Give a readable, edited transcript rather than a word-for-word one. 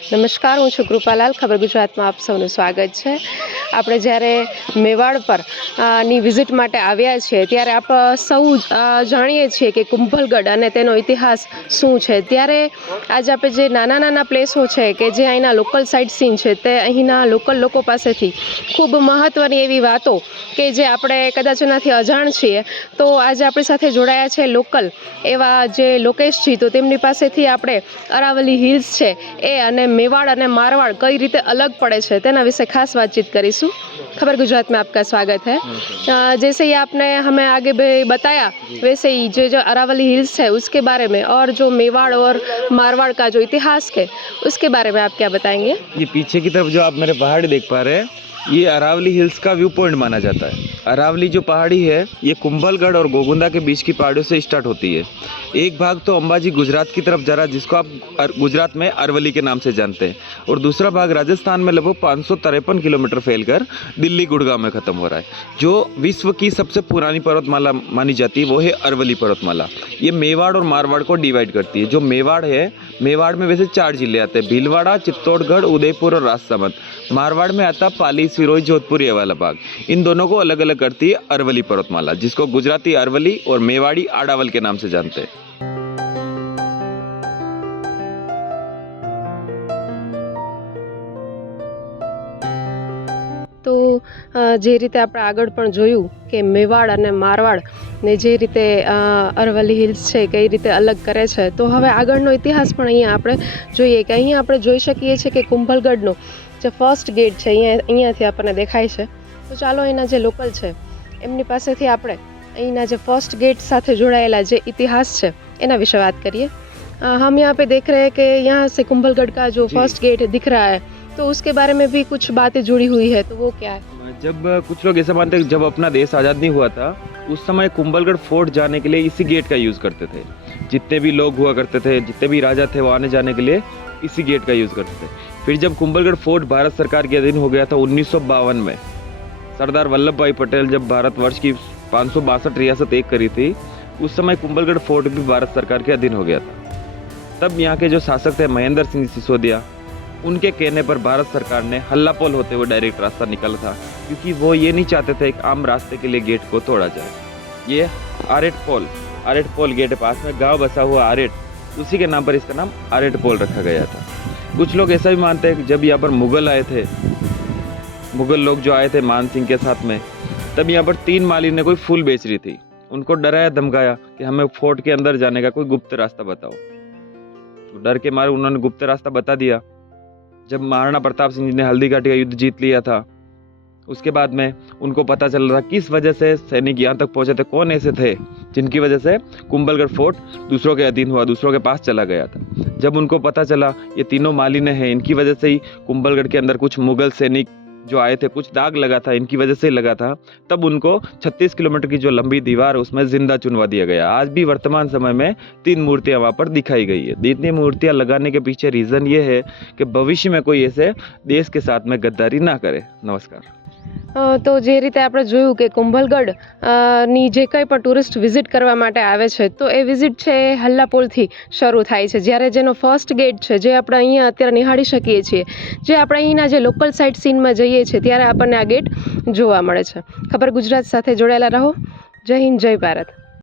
નમસ્કાર, હું છું કૃપાલાલ. ખબર ગુજરાતમાં આપ સૌનું સ્વાગત છે. આપણે જ્યારે મેવાડ પર ની વિઝિટ માટે આવ્યા છીએ ત્યારે આપ સૌ જાણીએ છીએ કે કુંભલગઢ અને તેનો ઇતિહાસ શું છે. ત્યારે આજે આપણે જે નાના નાના પ્લેસો છે કે જે અહીંના લોકલ સાઇટ સીન છે તે અહીંના લોકલ લોકો પાસેથી ખૂબ મહત્ત્વની એવી વાતો કે જે આપણે કદાચ એનાથી અજાણ છીએ, તો આજે આપણી સાથે જોડાયા છે લોકલ એવા જે લોકેશજી. તો તેમની પાસેથી આપણે અરાવલી હિલ્સ છે એ અને मेवाड़ અને मारवाड़ कई रीते अलग पड़े छे तेना विषय खास बातचीत करीशू. खबर गुजरात में आपका स्वागत है. जैसे ही आपने हमें आगे बताया वैसे ही जो अरावली हिल्स है उसके बारे में और जो मेवाड़ और मारवाड़ का जो इतिहास है उसके बारे में आप क्या बताएंगे? ये पीछे की तरफ जो आप मेरे पहाड़ देख पा रहे हैं ये अरावली हिल्स का व्यू पॉइंट माना जाता है. अरावली जो पहाड़ी है ये कुंभलगढ़ और गोगुंदा के बीच की पहाड़ियों से स्टार्ट होती है. एक भाग तो अंबाजी गुजरात की तरफ जा रहा है जिसको आप गुजरात में अरवली के नाम से जानते हैं, और दूसरा भाग राजस्थान में लगभग 553 किलोमीटर फैलकर दिल्ली गुड़गांव में ख़त्म हो रहा है. जो विश्व की सबसे पुरानी पर्वतमाला मानी जाती है वो है अरवली पर्वतमाला. ये मेवाड़ और मारवाड़ को डिवाइड करती है. जो मेवाड़ है, मेवाड़ में वैसे 4 जिले आते हैं: भीलवाड़ा, चित्तौड़गढ़, उदयपुर और राजसमंद. मारवाड़ में आता पाली, सिरोही, जोधपुर ये वाला भाग. इन दोनों को अलग अलग करती है अरवली पर्वतमाला, जिसको गुजराती अरवली और मेवाड़ी आड़ावल के नाम से जानते हैं. તો જે રીતે આપણે આગળ પણ જોયું કે મેવાડ અને મારવાડ ને જે રીતે અરવલ્લી હિલ્સ છે કઈ રીતે અલગ કરે છે, તો હવે આગળનો ઇતિહાસ પણ અહીંયા આપણે જોઈએ કે અહીંયા આપણે જોઈ શકીએ છીએ કે કુંભલગઢનો જે ફર્સ્ટ ગેટ છે અહીંયાથી આપણને દેખાય છે. તો ચાલો અહીંના જે લોકલ છે એમની પાસેથી આપણે અહીંના જે ફર્સ્ટ गेट સાથે જોડાયેલા જે ઇતિહાસ છે એના વિશે વાત કરીએ. हम यहाँ पे देख रहे हैं कि यहाँ से कुंभलगढ़ का जो फर्स्ट गेट दिख रहा है, तो उसके बारे में भी कुछ बातें जुड़ी हुई है, तो वो क्या है? जब कुछ लोग ऐसा मानते हैं जब अपना देश आज़ाद नहीं हुआ था उस समय कुंभलगढ़ फोर्ट जाने के लिए इसी गेट का यूज़ करते थे. जितने भी लोग हुआ करते थे, जितने भी राजा थे, वो आने जाने के लिए इसी गेट का यूज़ करते थे. फिर जब कुंभलगढ़ फोर्ट भारत सरकार के अधीन हो गया था 1952 में, सरदार वल्लभ भाई पटेल जब भारतवर्ष की 562 रियासत एक करी थी, उस समय कुंभलगढ़ फोर्ट भी भारत सरकार के अधीन हो गया था. तब यहाँ के जो शासक थे महेंद्र सिंह सिसोदिया, उनके कहने पर भारत सरकार ने हल्लापोल होते हुए डायरेक्ट रास्ता निकाला था, क्योंकि वो ये नहीं चाहते थे एक आम रास्ते के लिए गेट को तोड़ा जाए. ये आरेट पोल गेट के पास में गांव बसा हुआ आरेट, उसी के नाम पर इसका नाम आरेट पोल रखा गया था. कुछ लोग ऐसा भी मानते हैं कि जब यहाँ पर मुगल आए थे, मुगल लोग जो आए थे मान सिंह के साथ में, तब यहाँ पर 3 माली ने कोई फूल बेच रही थी. उनको डराया धमकाया कि हमें फोर्ट के अंदर जाने का कोई गुप्त रास्ता बताओ. तो डर के मारे उन्होंने गुप्त रास्ता बता दिया. जब महाराणा प्रताप सिंह जी ने हल्दी घाटी का युद्ध जीत लिया था, उसके बाद में उनको पता चल रहा था किस वजह से सैनिक यहाँ तक पहुँचे थे, कौन ऐसे थे जिनकी वजह से कुंभलगढ़ फोर्ट दूसरों के अधीन हुआ, दूसरों के पास चला गया था. जब उनको पता चला ये तीनों माली ने हैं, इनकी वजह से ही कुंभलगढ़ के अंदर कुछ मुगल सैनिक जो आए थे, कुछ दाग लगा था, इनकी वजह से ही लगा था, तब उनको 36 किलोमीटर की जो लंबी दीवार है उसमें जिंदा चुनवा दिया गया. आज भी वर्तमान समय में 3 मूर्तियां वहाँ पर दिखाई गई है. 3 मूर्तियां लगाने के पीछे रीज़न ये है कि भविष्य में कोई ऐसे देश के साथ में गद्दारी ना करे. नमस्कार. તો જે રીતે આપણે જોયું કે કુંભલગઢ ની જે કંઈ પણ ટુરિસ્ટ વિઝિટ કરવા માટે આવે છે તો એ વિઝિટ છે એ હલ્લાપોલથી શરૂ થાય છે, જ્યારે જેનો ફર્સ્ટ ગેટ છે જે આપણે અહીંયા અત્યારે નિહાળી શકીએ છીએ, જે આપણે અહીંના જે લોકલ સાઇટ સીનમાં જઈએ છીએ ત્યારે આપણને આ ગેટ જોવા મળે છે. ખબર ગુજરાત સાથે જોડાયેલા રહો. જય હિન્દ, જય ભારત.